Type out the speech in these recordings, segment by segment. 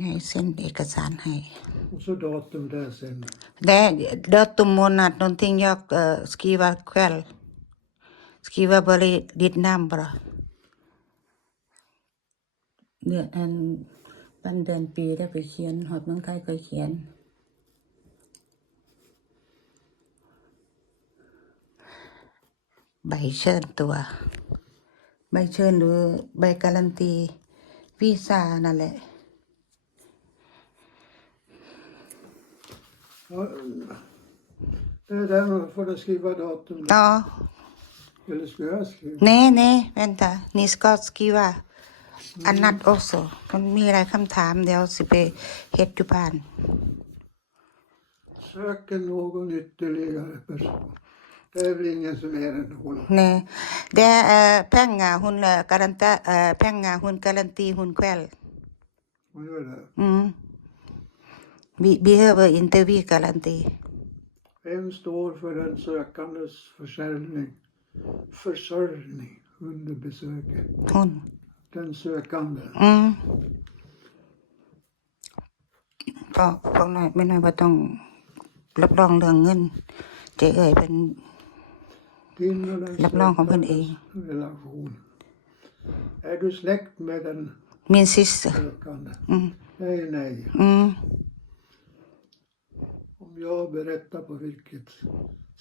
ให้เซ็นเอกสารให้ Och så datum där sen. Det datum månad någonting jag uh, skriver kväll. Skriver bara ditt namn bara. เดือนอันวันเดือนปีได้ไปเขียน หอดเมืองไทยเคยเขียน ใบเชิญตัว ใบเชิญหรือใบการันตีวีซ่านั่นแหละ Ja, det är där man får skriva datum. där. อ๋อ Eller ska jag skriva? Nej, nej, vänta. Ni ska skriva annat också. มันมีอะไรคำถามเดี๋ยวสิไปเฮ็ดอยู่บ้าน Söker någon ytterligare person. Det är väl ingen som är en hon. Nej, det är uh, pengar hon uh, garanta, uh, pengar hon garanti hon själv. Hon gör det. Mm. Vi behöver inte vi garanti. Vem står för den sökandes försäljning, försörjning under besöket? Hon. Den sökande. อืมก็ก็น้อยไม่น้อยว่าต้องรับรองเรื่องเงินเจ๊เอ่ยเป็น Din och den Läpp lång kom hon sökandes relation. Är du släkt med den มินซิส sökande? Nej, nej. อืม Om Jag berättar på vilket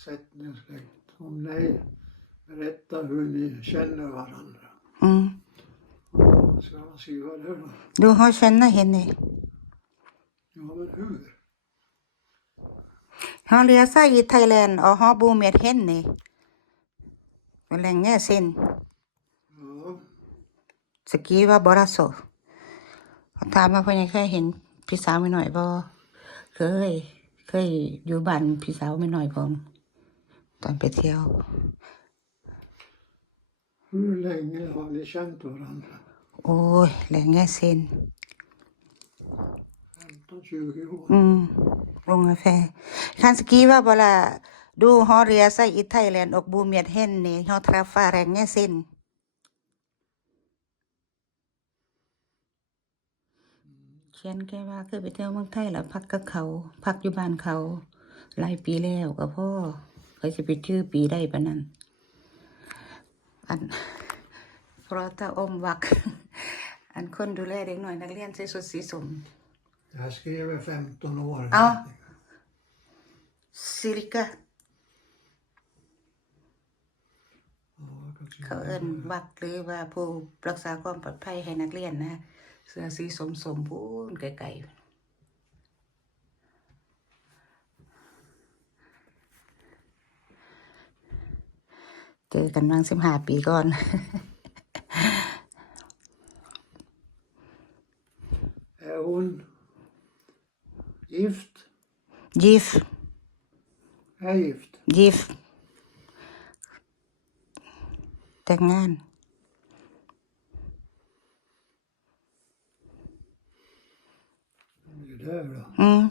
sätt ni är släkt. Om nej, berätta hur ni känner varandra. อืม Vad ska man skriva där då? Du har känner henne. Ja, men hur? Har resa i Thailand och har bott med henne för länge sedan. Ja, Skriva bara så. เขาถามว่าเพิ่นยังเคยเห็นพี่สาวไม่หน่อยบ่เคย เคยอยู่บ้านพี่สาวไม่หน่อยผมตอนไปเที่ยว hur länge har ni känt varandra? โอ้ยแรงแง่เซน15-20 år? อืมลงกาแฟคันสกีว่าบลาดูฮอเรียไซอิไทยแลนด์ออกบูเมียดเฮนนี่ฮอทราฟาแรงแง่เซนเขียนแค่ว่าเคยไปเที่ยวเมืองไทยแล้วพักกับเขา พักอยู่บ้านเขาหลายปีแล้วก็พ่อเคยจะไปชื่อปีได้ปะนั้นอันเพราะตาอมวัก อันคนดูแลเด็กหน่อยนักเรียนใส่สุดสีสม Jag skriver 15 år. Ja. Cirka Ja, jag kan skriva เขาเอิ้นวักหรือว่าผู้รักษาความปลอดภัยให้นักเรียนนะ เสื้อสีสมสมพูนไกลๆเจอกันมาสิบห้าปีก่อน Är hon gift? ยิฟ Är gift? ยิฟแต่งงาน Det där då. อืม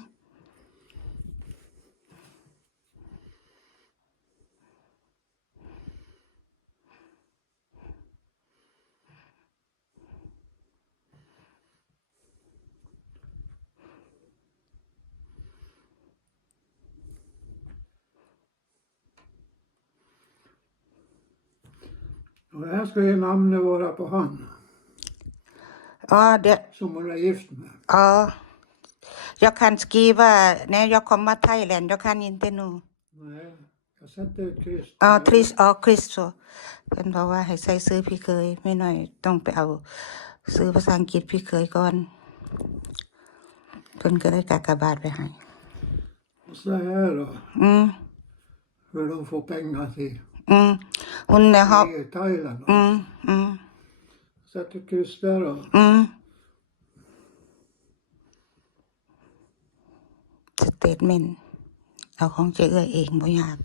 Och här ska ju namnet vara på han อ๋อเดี๋ยว som hon är gift med. อ๋อ jag kan skriva när jag kommer Thailand jag kan inte nu Nej, jag sätter ett kryss. อ๋อทริสอ๋อคริสโซเพิ่นบอกว่าให้ใส่ซื้อพี่เคยไม่หน่อยต้องไปเอา ซื้อภาษาอังกฤษพี่เคยก่อนเพิ่นก็เลยกากบาทไปให้ Och så här då, อืม hur de får pengar till อืมหุ่นในฮอบ i Thailand. อืมอืม Sätter kryss där då. อืมส เตทเมนต์เอาของเจ๊เอื้อยเองบ่ยาก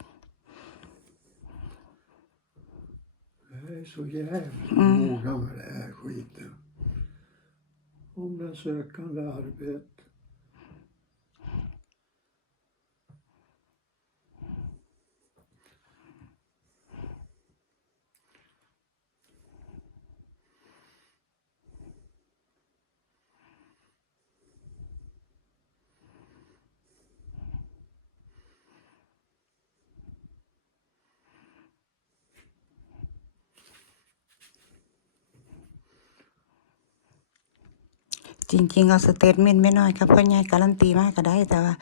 Jag är så jävla noga med det här skiten. Om den sökande arbete. จริง ๆ เอาสเตทเมนต์ไม่น้อยครับพ่อใหญ่การันตีมากก็ได้แต่ว่า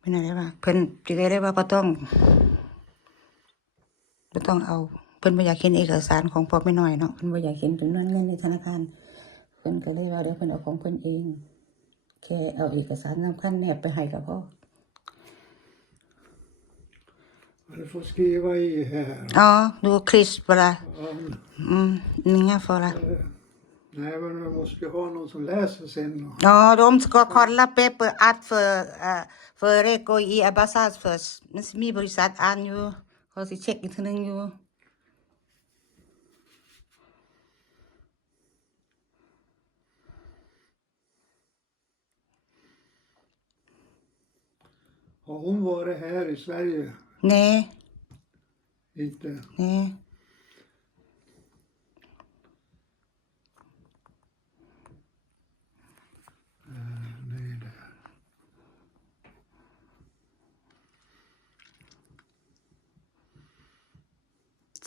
ไม่น่าได้ว่าเพิ่นจะได้ว่าบ่ต้องบ่ต้องเอาเพิ่นบ่อยากเห็นเอกสารของพ่อไม่น้อยเนาะเพิ่นบ่อยากเห็นจำนวนเงินในธนาคารเพิ่นก็เลยว่าเดี๋ยวเพิ่นเอาของเพิ่นเองแค่เอาเอกสารสำคัญแนบไปให้กับพ่อ Du får skriva i här. อ๋อดูคริสเ nej, men du måste ju ha någon som läser sen. då. Ja, de ska kolla paper att för, uh, före gå i Abbasas först. มันสิมีบริษัทอ่านอยู่เขาสิเช็คอีกทีหนึงอยู่ Har hon varit här i Sverige? แน่ Inte? แน่ Nej,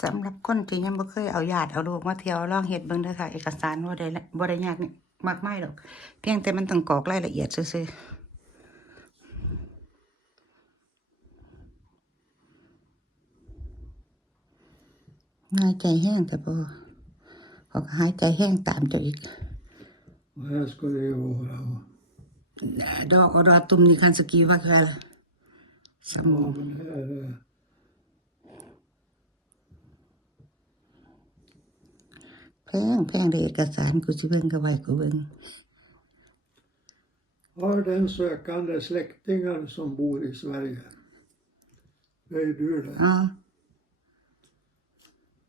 สำหรับคนที่ยังบ่เคยเอาญาติเอาลูกมาเที่ยวลองเฮ็ดเบิ่งเด้อค่ะ เอกสารบ่ได้ละบ่ได้ยากนี่มากมายดอก เพียงแต่มันต้องกรอกรายละเอียดซื่อๆง่ายใจแห้งแต่บ่เขาก็หายใจแห้งตามเจ้าอีก Och här ska det ju vara. Dag och datum ni kan skriva kväll. Samma. Ja, men här är... แพงแพงได้เอกสารกูสิเบิ่งก็ไว้กูเบิ่ง Har den sökande släktingar som bor i Sverige? Det är ju du det. อ๋อ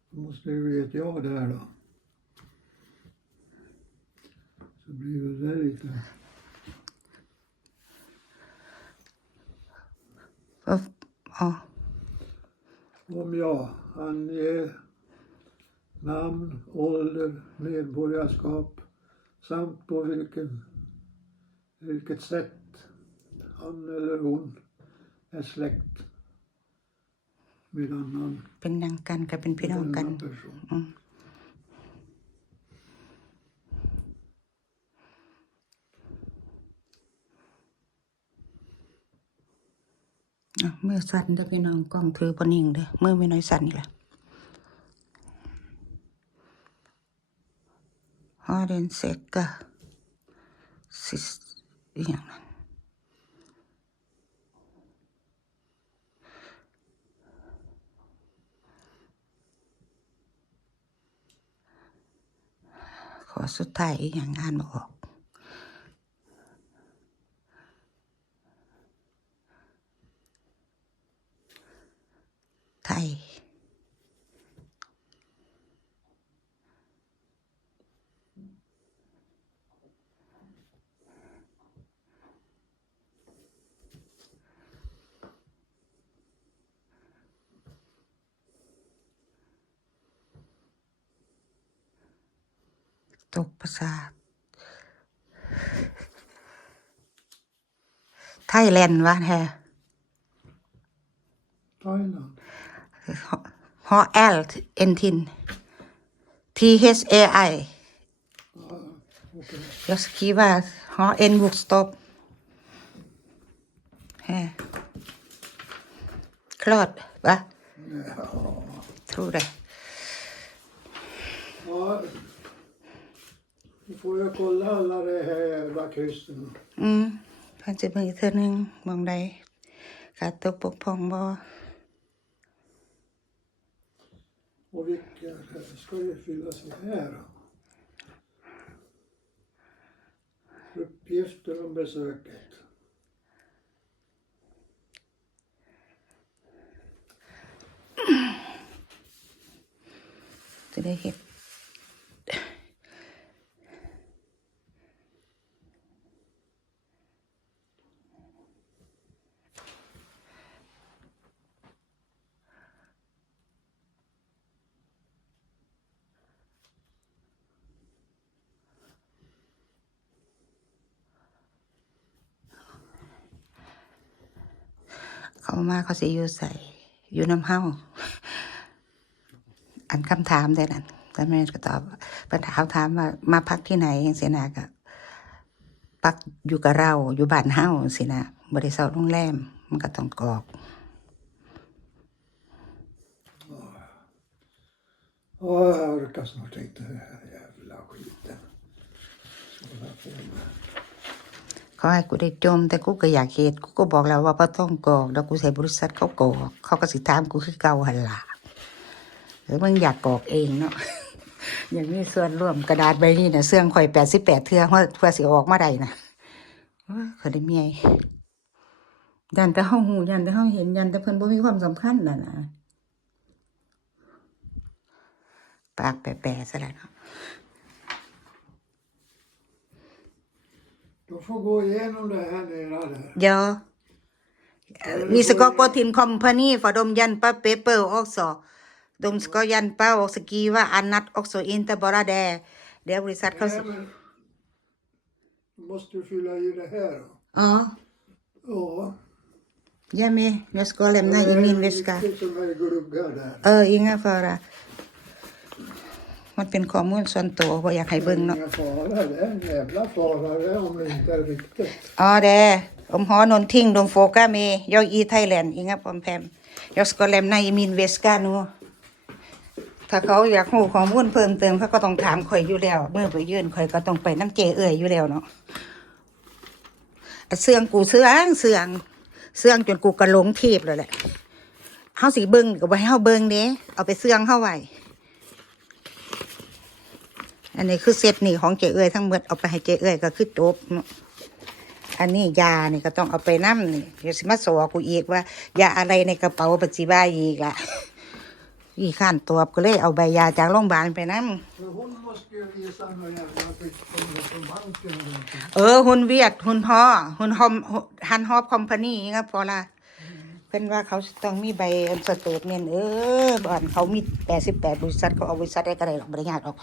Då måste ju bli ett ja där då. Så blir väl det lite... อ๋อ Om jag anger namn, ålder, medborgarskap samt på vilken, vilket sätt han eller hon är släkt med annan, เป็นดังกันกับเป็นพี่ med น้องกัน annan person. อะมือสั่นเด้อพี่น้องกล้องถือบ่นิ่งเด้อมือไม่น้อยสั่นนี่ล่ะฮอเดนเซกะ ซิสอหย่างนั้นขอสุดท้ายอีกอย่างอ่านบ่ออก ไทย ตกประสาทไทยแลนด์วะแท้ Thailand. ฮอแอลเอ็นทิน T H A I Okej. Jag skriver har en bokstav här. Klart, va? Tror det. Ja, nu får jag kolla alla de här jävla kryssen. อืมเพันจะเบิ่งอีกเทื่อนึงมองใดขาดตกปกพร่องบ่ Och vilka ska det fyllas i här då? Uppgifter om besöket. จะได้เห็น เขามาเขาสิอยู่ใส่อยู่น้ำเฮาอันคำถามแต่นั้นแต่แม่ก็ตอบปัญหาถามว่ามาพักที่ไหนอย่างเสนาก็พักอยู่กับเราอยู่บ้านเฮาสินะบริษัทโรงแรมมันก็ต้องกรอก Åh, jag orkar snart inte den här jävla skiten. Hålla på med. เขาให้กูได้จม แต่กูก็อยากเฮ็ดกูก็บอกแล้วว่าบ่ต้องกอกแล้วกูใส่บริษัทเขากอกเขาก็สิถามกูคือเก่าหั่นล่ะหรือมึงอยากกอกเองเนาะอย่างนี้ส่วนร่วมกระดาษใบนี้น่ะเสื่องข่อย88เทื่อเพื่อเพื่อสิออกมาได้นะโอ้ยเขาได้เมียยันแต่เฮาหูยันแต่เฮาเห็นยันแต่เพิ่นบ่มีความสำคัญน่ะนะปากแปะๆซะแล้วเนาะ Du får gå igenom det här nere där. Ja. Vi ska gå till en company för de hjälper paper också. De ska hjälpa och skriva annat också, inte bara det. Det är brisat Nej, men du måste ju fylla i det här då. Ja, Ja. jag är med. Jag ska lämna i min väska. Det som är gluggar där. เออ inga fara. มันเป็นข้อมูลส่วนตัวบ่อยากให้เบิ่งเนาะ Ingen fara, det är en jävla fara det om det inte är riktigt. Ja, det är. Om har någonting de frågar mig. Jag är i Thailand, inga problem. Jag ska lämna i min väska nu. ถ้าเขาอยากรู้ข้อมูลเพิ่มเติมเขาก็ต้องถามข่อยอยู่แล้ว เมื่อไปยื่นข่อยก็ต้องไปน้ำเจเอื่อยอยู่แล้วเนาะเสื่องกูเสื่องเสื่องเสื่องจนกูกระหลงทีบเลยแหละเฮาสิเบิ่งก็บ่ให้เฮาเบิ่งเด้เอาไปเสื่องเฮาไว้ อันนี้คือเซตนี่ของเจเอื่อยทั้งหมดเอาไปให้เจเอื่อยก็คือจบอันนี้ยานี่ก็ต้องเอาไปน้ำนี่เดี๋ยวสิมาสอกูอีกว่ายาอะไรในกระเป๋าปัจจิบาอีกละอีข้านตัวก็เลยเอาใบยาจากโรงพยาบาลไปน้ำเออหุ่นเวียดหุ่นฮอหุ่นฮอมฮันฮอบคอมพานีครับพอละเพิ่นว่าเขาต้องมีใบสเตทเมนเออบ้านเขามีแปดสิบแปดบริษัทเขาเอาบริษัทได้ก็ได้หรอกบริญาตหรอก